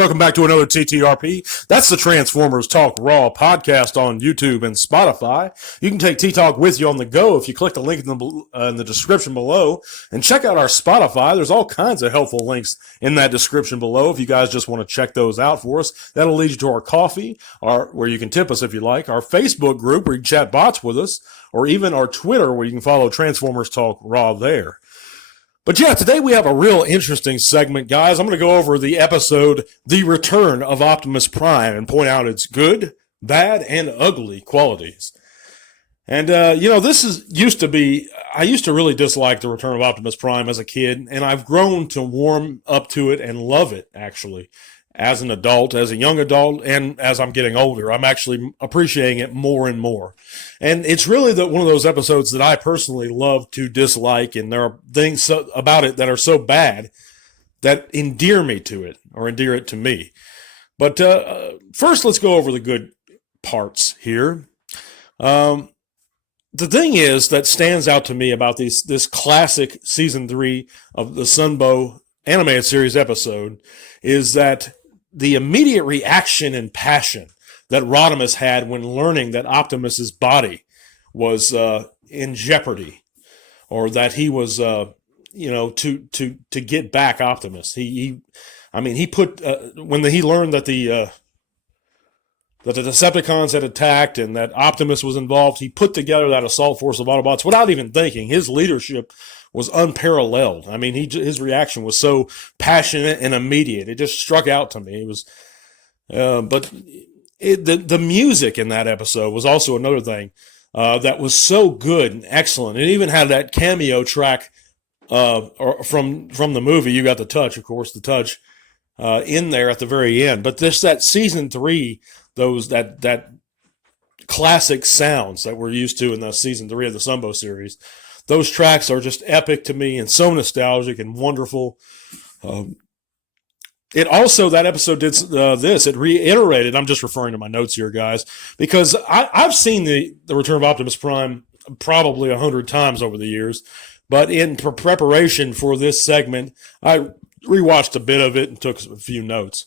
welcome back to another TTRP. That's the Transformers Talk Raw podcast on YouTube and Spotify. You can take T-Talk with you on the go if you click the link in the description below. And check out our Spotify. There's all kinds of helpful links in that description below if you guys just want to check those out for us. That'll lead you to our coffee, where you can tip us if you like, our Facebook group where you can chat bots with us, or even our Twitter where you can follow Transformers Talk Raw there. But yeah, today we have a real interesting segment, guys. I'm going to go over the episode, The Return of Optimus Prime, and point out its good, bad, and ugly qualities. And, I used to really dislike The Return of Optimus Prime as a kid, and I've grown to warm up to it and love it, actually. As an adult, as a young adult, and as I'm getting older, I'm actually appreciating it more and more. And it's really one of those episodes that I personally love to dislike, and there are things about it that are so bad that endear me to it, or endear it to me. But first, let's go over the good parts here. The thing is that stands out to me about this classic Season 3 of the Sunbow animated series episode is that the immediate reaction and passion that Rodimus had when learning that Optimus's body was in jeopardy, or that he was, to get back Optimus. He put when he learned that the Decepticons had attacked and that Optimus was involved, he put together that assault force of Autobots without even thinking. His leadership was unparalleled. I mean, his reaction was so passionate and immediate. It just struck out to me. It was, the music in that episode was also another thing that was so good and excellent. It even had that cameo track from the movie. You got the touch, of course, in there at the very end. But that Season 3, that classic sounds that we're used to in the Season 3 of the Sunbow series. Those tracks are just epic to me and so nostalgic and wonderful. That episode did this. It reiterated, I'm just referring to my notes here, guys, because I've seen the Return of Optimus Prime probably 100 times over the years. But in preparation for this segment, I rewatched a bit of it and took a few notes.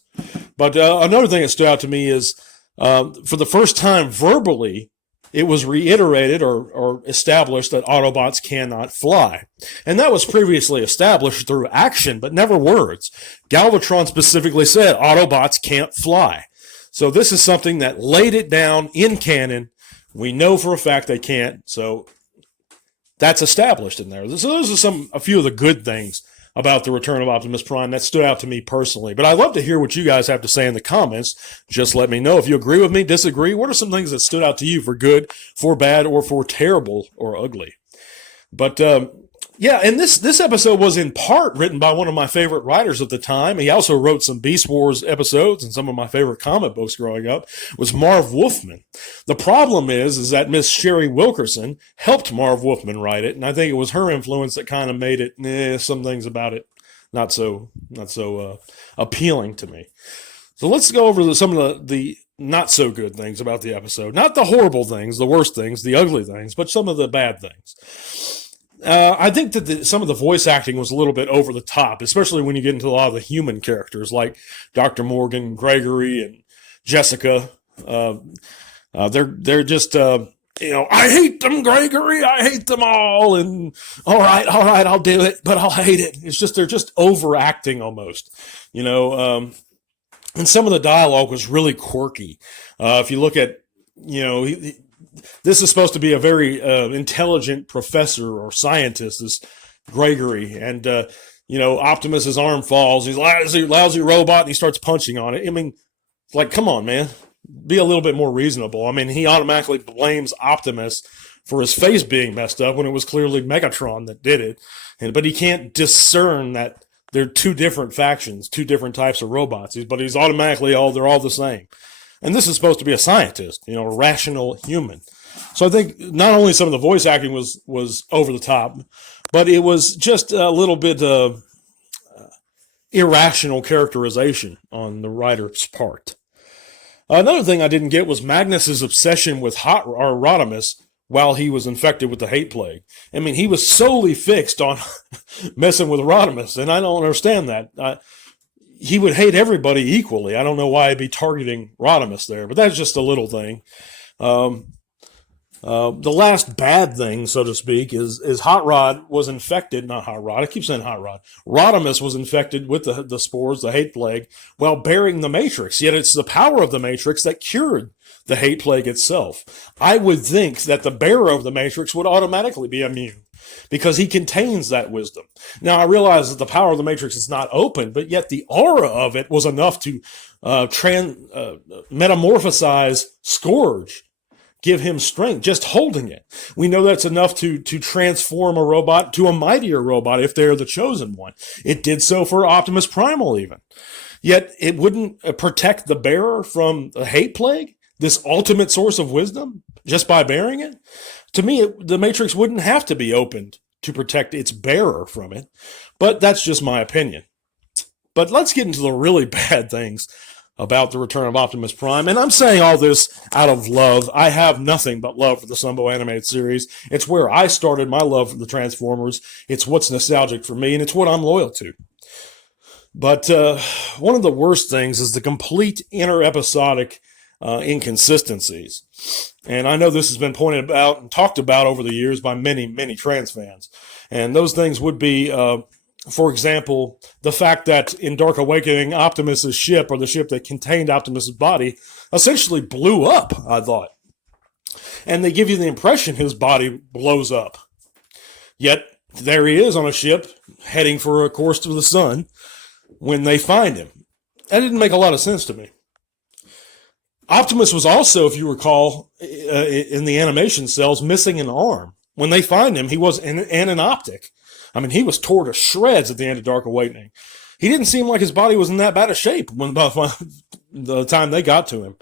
But another thing that stood out to me is for the first time verbally, it was reiterated or established that Autobots cannot fly. And that was previously established through action, but never words. Galvatron specifically said Autobots can't fly. So this is something that laid it down in canon. We know for a fact they can't. So that's established in there. So those are a few of the good things about the Return of Optimus Prime that stood out to me personally. But I'd love to hear what you guys have to say in the comments. Just let me know if you agree with me, disagree. What are some things that stood out to you for good, for bad, or for terrible or ugly? But and this episode was in part written by one of my favorite writers at the time. He also wrote some Beast Wars episodes and some of my favorite comic books growing up, was Marv Wolfman. The problem is that Miss Sherry Wilkerson helped Marv Wolfman write it, and I think it was her influence that kind of made it, some things about it not so appealing to me. So let's go over some of the not so good things about the episode. Not the horrible things, the worst things, the ugly things, but some of the bad things. I think that some of the voice acting was a little bit over the top, especially when you get into a lot of the human characters like Dr. Morgan, Gregory, and Jessica. They're just, I hate them, Gregory. I hate them all. And all right, I'll do it, but I'll hate it. It's just, they're just overacting almost, and some of the dialogue was really quirky. If you look at, this is supposed to be a very intelligent professor or scientist, this Gregory. And, Optimus's arm falls. He's a lousy robot, and he starts punching on it. I mean, like, come on, man. Be a little bit more reasonable. I mean, he automatically blames Optimus for his face being messed up when it was clearly Megatron that did it. But he can't discern that they're two different factions, two different types of robots. But he's automatically, they're all the same. And this is supposed to be a scientist, a rational human. So I think not only some of the voice acting was over the top, but it was just a little bit irrational characterization on the writer's part. Another thing I didn't get was Magnus's obsession with Rodimus while he was infected with the hate plague. I mean, he was solely fixed on messing with Rodimus, and I don't understand that. he would hate everybody equally. I don't know why he'd be targeting Rodimus there, but that's just a little thing. The last bad thing, so to speak, is Hot Rod was infected, not Hot Rod, I keep saying Hot Rod. Rodimus was infected with the spores, the hate plague, while bearing the Matrix. Yet it's the power of the Matrix that cured the hate plague itself. I would think that the bearer of the Matrix would automatically be immune because he contains that wisdom. Now, I realize that the power of the Matrix is not open, but yet the aura of it was enough to metamorphosize Scourge, give him strength, just holding it. We know that's enough to transform a robot to a mightier robot if they're the chosen one. It did so for Optimus Primal even. Yet it wouldn't protect the bearer from the hate plague, this ultimate source of wisdom, just by bearing it. To me, the Matrix wouldn't have to be opened to protect its bearer from it. But that's just my opinion. But let's get into the really bad things about the return of Optimus Prime. And I'm saying all this out of love. I have nothing but love for the Sunbow animated series. It's where I started my love for the Transformers. It's what's nostalgic for me, and it's what I'm loyal to. But one of the worst things is the complete inter-episodic inconsistencies. And I know this has been pointed out and talked about over the years by many, many trans fans. And those things would be, for example, the fact that in Dark Awakening, Optimus's ship, or the ship that contained Optimus's body, essentially blew up, I thought. And they give you the impression his body blows up. Yet, there he is on a ship, heading for a course to the sun, when they find him. That didn't make a lot of sense to me. Optimus was also, if you recall, in the animation cells, missing an arm. When they find him, he was and an optic. I mean, he was tore to shreds at the end of Dark Awakening. He didn't seem like his body was in that bad a shape by the time they got to him.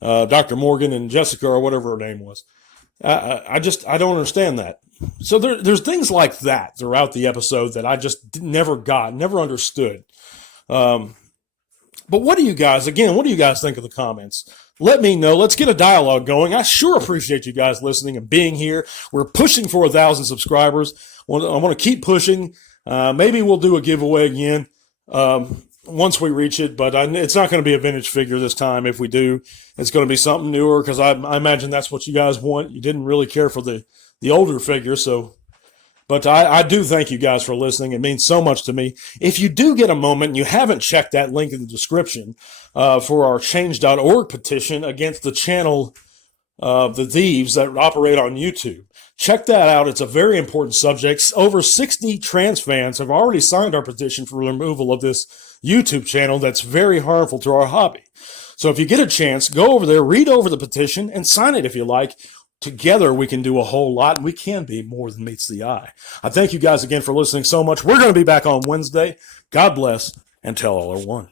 Dr. Morgan and Jessica, or whatever her name was. I don't understand that. So there's things like that throughout the episode that I just never understood. But what do you guys think of the comments? Let me know. Let's get a dialogue going. I sure appreciate you guys listening and being here. We're pushing for 1,000 subscribers. I want to keep pushing. Maybe we'll do a giveaway again once we reach it, but it's not going to be a vintage figure this time. If we do, it's going to be something newer, because I imagine that's what you guys want. You didn't really care for the older figure, so... But I do thank you guys for listening. It means so much to me. If you do get a moment and you haven't checked that link in the description for our change.org petition against the channel the thieves that operate on YouTube, check that out. It's a very important subject. Over 60 trans fans have already signed our petition for removal of this YouTube channel that's very harmful to our hobby. So if you get a chance, go over there, read over the petition, and sign it if you like. Together, we can do a whole lot, and we can be more than meets the eye. I thank you guys again for listening so much. We're going to be back on Wednesday. God bless, and tell all are one.